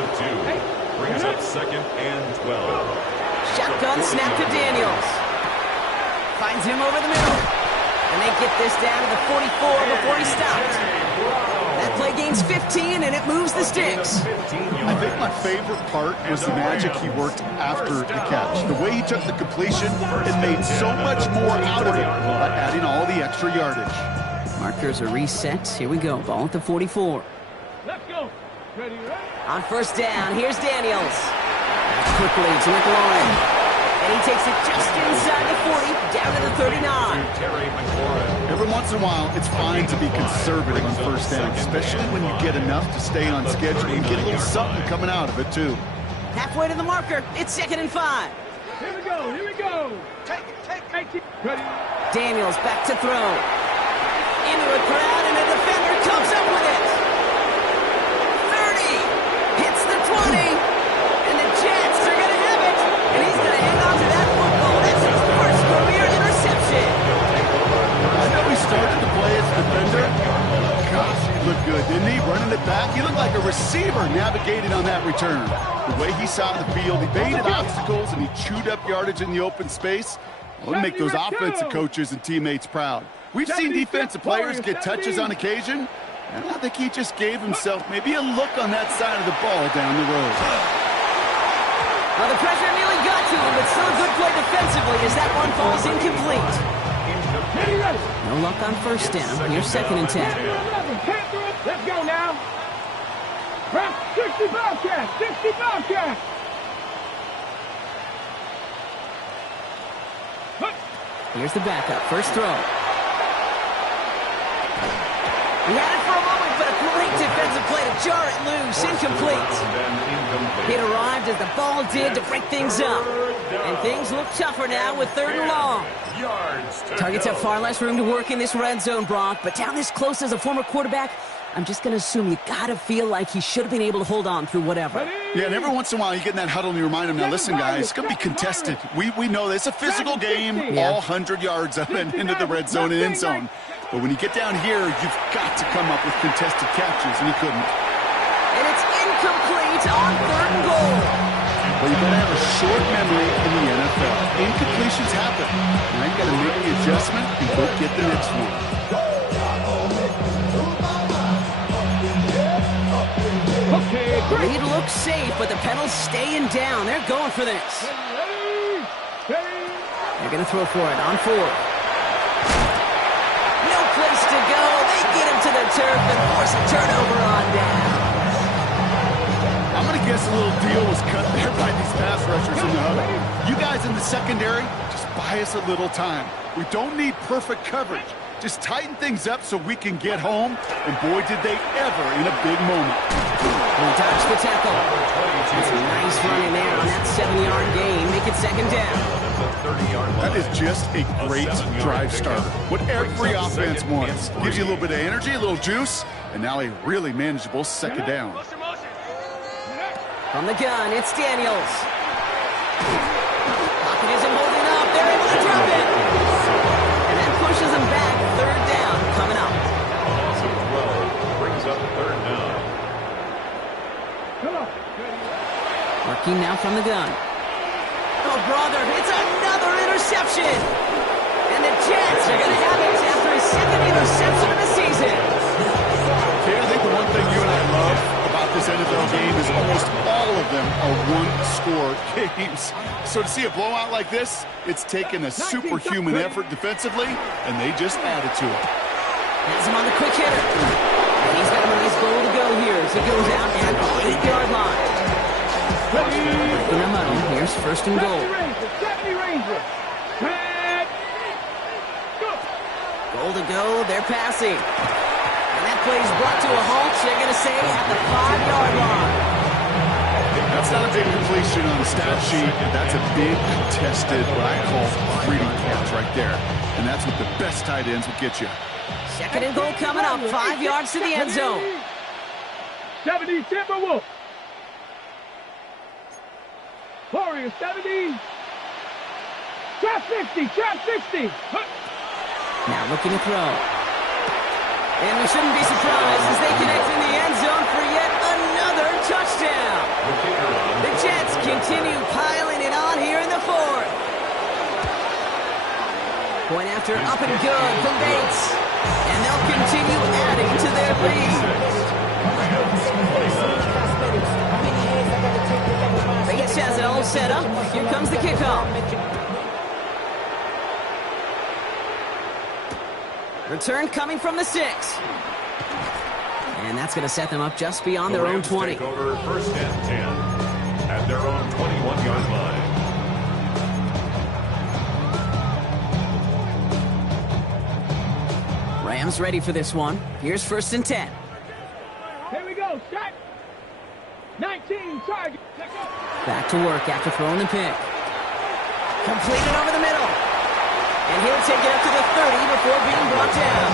Brings up second and 12. Shotgun snap to Daniels. Finds him over the middle. And they get this down to the 44 before he stopped. That play gains 15, and it moves the sticks. I think my favorite part was the magic he worked after the catch. The way he took the completion and made so much more out of it by adding all the extra yardage. Markers are reset. Here we go. Ball at the 44. Let's go. Ready, ready. On first down, here's Daniels. That's quickly to McLaurin. And he takes it just inside the 40, down to the 39. Every once in a while, it's fine to be conservative on first down, especially when you get enough to stay on schedule and get a little something coming out of it, too. Halfway to the marker. It's 2nd and 5. Here we go, here we go. Take it. Ready. Daniels back to throw. Into a crowd, and a defender comes up with it. 30. Hits the 20. And the Jets are going to have it. And he's going to hang on to that football. That's his first career interception. I know he started to play as a defender. Gosh, he looked good, didn't he? Running it back. He looked like a receiver navigating on that return. The way he saw the field, he baited obstacles, and he chewed up yardage in the open space. Well, it'll make those offensive coaches and teammates proud. We've seen defensive players get touches on occasion, and I think he just gave himself maybe a look on that side of the ball down the road. Well, the pressure nearly got to him, but still a good play defensively as that one falls incomplete. No luck on first down. Here's 2nd and 10. Let's go now. 60 Bobcats, 60 Bobcats. Here's the backup. First throw. He had it for a moment, but a great defensive play to jar it loose. Incomplete. It arrived as the ball did to break things up. And things look tougher now with 3rd and long. Targets have far less room to work in this red zone, Brock, but down this close as a former quarterback, I'm just going to assume you got to feel like he should have been able to hold on through whatever. Yeah, and every once in a while you get in that huddle and you remind him, now listen, guys, it's going to be contested. We know this. It's a physical game, all 100 yards up and into the red zone and end zone. But when you get down here, you've got to come up with contested catches, and he couldn't. And it's incomplete on 3rd and goal. Well, you got to have a short memory in the NFL. Incompletions happen. Now you got to make the adjustment and go get the next one. The lead looks safe, but the pedal's staying down. They're going for this. They're going to throw for it on 4th. No place to go. They get him to the turf and force a turnover on down. I'm going to guess a little deal was cut there by these pass rushers in the huddle. You guys in the secondary, just buy us a little time. We don't need perfect coverage. Just tighten things up so we can get home. And boy, did they ever in a big moment. And dodge the tackle. That's a nice run in there on that 7-yard gain. Make it 2nd down. That is just a great drive starter. What every offense wants. Gives you a little bit of energy, a little juice, and now a really manageable 2nd down. From the gun, it's Daniels. Pocket isn't holding up. They're able to drop it. And that pushes them back. 3rd down coming up. So 12 brings up 3rd down. Working now from the gun. Oh, brother, it's another interception. And the Jets are going to have it after his 2nd interception of the season. Okay, I think the one thing you and I love about this NFL game is almost all of them are one-score games. So to see a blowout like this, it's taken a superhuman effort defensively, and they just added to it. Has him on the quick hitter. And he's got a nice goal to go here as he goes out at the 8-yard line. In the huddle, here's 1st and goal. 70 Rangers. Goal to go, they're passing. And that play's brought to a halt, they're going to say, at the 5-yard line. That's not a big completion on the stat sheet. That's a big contested, what I call freedom catch right there. And that's what the best tight ends will get you. 2nd and goal coming up, 5 yards to the end zone. 70 Timberwolves. Warriors 70. Trap 60, trap 60. Now looking to throw. And we shouldn't be surprised as they connect in the end zone for yet another touchdown. The Jets continue piling it on here in the 4th. Point after up and good from Bates. And they'll continue adding to their lead. Bates has it all set up. Here comes the kickoff. Return coming from the 6. And that's going to set them up just beyond their own 20. Take over 1st and 10 at their own 21-yard line. Rams ready for this one. Here's 1st and 10. Here we go. Set. 19 target. Back to work after throwing the pick. Completed over the middle. And he'll take it up to the 30 before being brought down.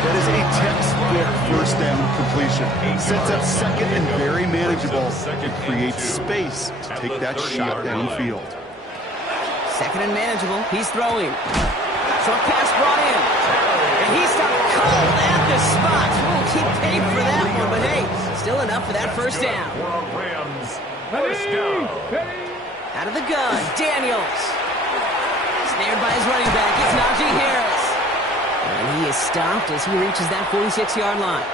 That is a textbook first down completion. Sets up second and very manageable. It creates space to take that shot downfield. Second and manageable. He's throwing. Short pass brought in. And he stopped cold at the spot. We'll keep paid for that one, but hey, still enough for that first down. Rams, first down. Out of the gun, Daniels. Snared by his running back. It's Najee Harris. And he is stopped as he reaches that 46-yard line.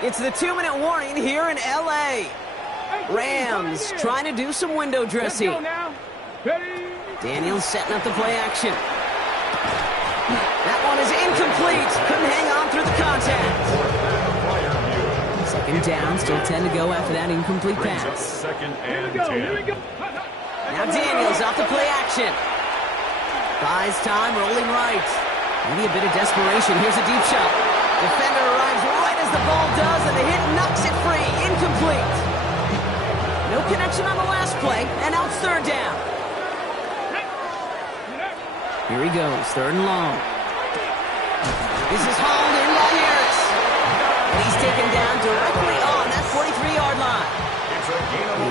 It's the 2-minute warning here in L.A. Rams trying to do some window dressing. Daniels setting up the play action. That one is incomplete. Couldn't hang on through the contact. Second down, still 10 to go after that incomplete pass. Second and 10. Now Daniels off the play action. Buys time, rolling right. Maybe a bit of desperation. Here's a deep shot. Defender arrives right as the ball does, and the hit knocks it free. Incomplete. No connection on the last play, and now it's 3rd down. Here he goes, 3rd and long. This is hauled in by Harris. And he's taken down directly on that 43-yard line.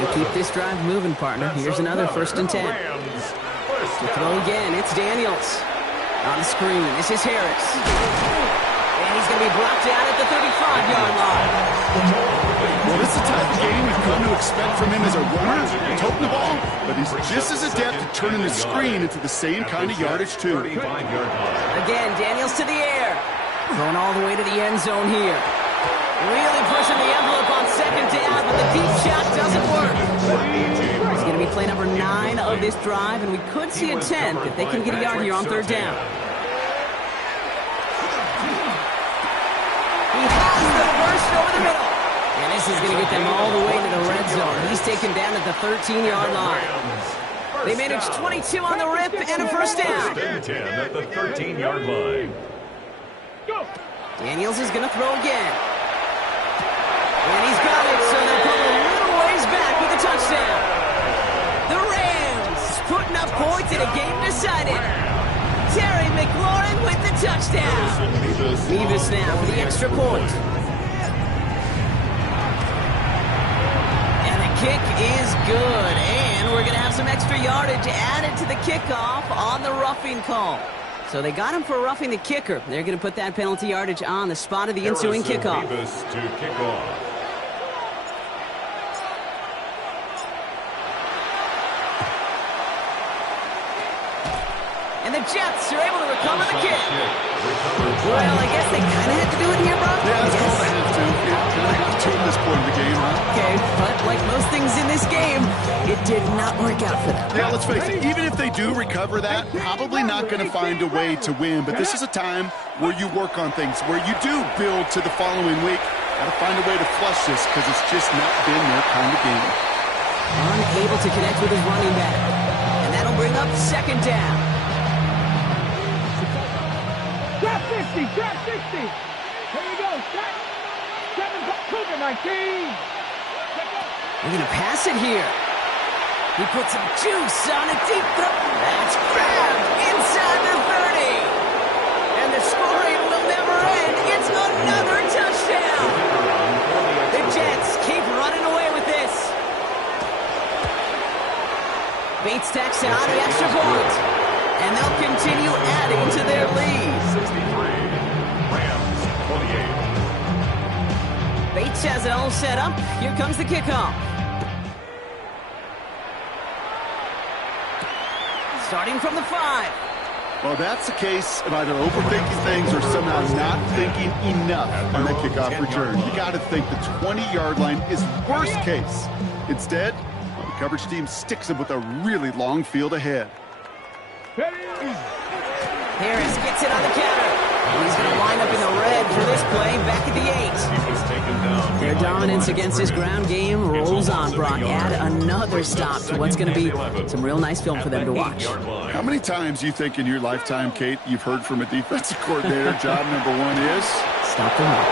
You keep this drive moving, partner. Here's another 1st and 10. To throw again, it's Daniels. On the screen, this is Harris. And he's going to be brought down at the 35-yard line. Well, this is the type of game we've come to expect from him as a runner, toting the ball, but he's just as adept at turning the screen into the same kind of yardage, too. Again, Daniels to the air. Going all the way to the end zone here. Really pushing the envelope on 2nd down, but the deep shot doesn't work. It's going to be play number 9 of this drive, and we could see a 10th if they can get a yard here on 3rd down. He has the first over the middle. And this is going to get them all the way to the red zone. He's taken down at the 13-yard line. They managed 22 on the rip and a 1st down. 10 at the 13-yard line. Daniels is going to throw again. And he's got it, so they'll pull a little ways back with a touchdown. The Rams putting up points in a game decided. Terry McLaurin with the touchdown. Mevis now for the extra point. And the kick is good. And we're going to have some extra yardage added to the kickoff on the roughing call. So they got him for roughing the kicker. They're going to put that penalty yardage on the spot of the ensuing kickoff. To kick off. And the Jets are able to recover the kick. Well, I guess they kind of had to do it here, bro. Yeah, it's called a have to. Kind of have to at this point of the game, huh? Okay, but like most things in this game, it did not work out for them. Yeah, let's face it, even if they do recover that, probably not going to find a way to win. But this is a time where you work on things, where you do build to the following week. Got to find a way to flush this because it's just not been their kind of game. Unable to connect with his running back. And that'll bring up 2nd down. Trap 60, trap 60. Here we go, set. 7, Cougar 19. We're going to pass it here. He puts some juice on a deep throw. That's grabbed inside the 30. And the scoring will never end. It's another touchdown. The Jets keep running away with this. Bates tacks on the extra point. And they'll continue adding to their lead. 63. Rams 28. Bates has it all set up. Here comes the kickoff. Starting from the 5. Well, that's a case of either overthinking things or somehow not thinking enough on that kickoff return. You got to think the 20-yard line is worst case. Instead, the coverage team sticks him with a really long field ahead. Harris gets it on the counter. And he's going to line up in the red for this play back at the 8. Their dominance against this ground game rolls on, Brock. Add another stop to what's going to be some real nice film for them to watch. line. How many times you think in your lifetime, Kate, you've heard from a defensive coordinator, job number one is? Stop the run.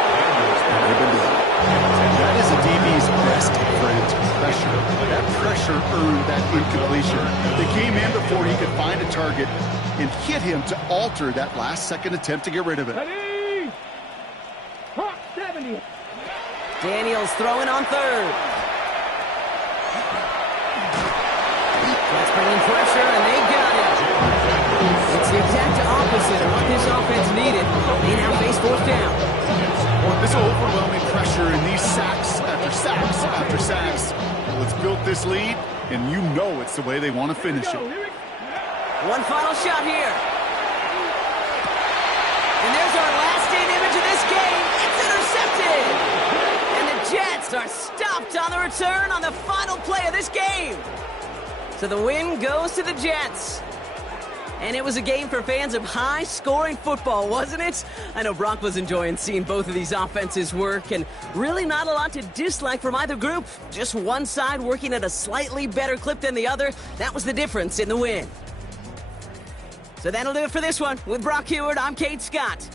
That is a DB's best friend, pressure. That pressure earned that incompletion. They came in before he could find a target and hit him to alter that last-second attempt to get rid of it. Ready? Hawk 70. Daniels throwing on third. That's bringing pressure, and they got it. It's the exact opposite of what this offense needed. They now face fourth down. This overwhelming pressure and these sacks after sacks after sacks. Well, it's built this lead, and you know it's the way they want to finish it. One final shot here. And there's our last-in image of this game. It's intercepted. And the Jets are stopped on the return on the final play of this game. So the win goes to the Jets. And it was a game for fans of high-scoring football, wasn't it? I know Brock was enjoying seeing both of these offenses work, and really not a lot to dislike from either group. Just one side working at a slightly better clip than the other. That was the difference in the win. So that'll do it for this one. With Brock Heward, I'm Kate Scott.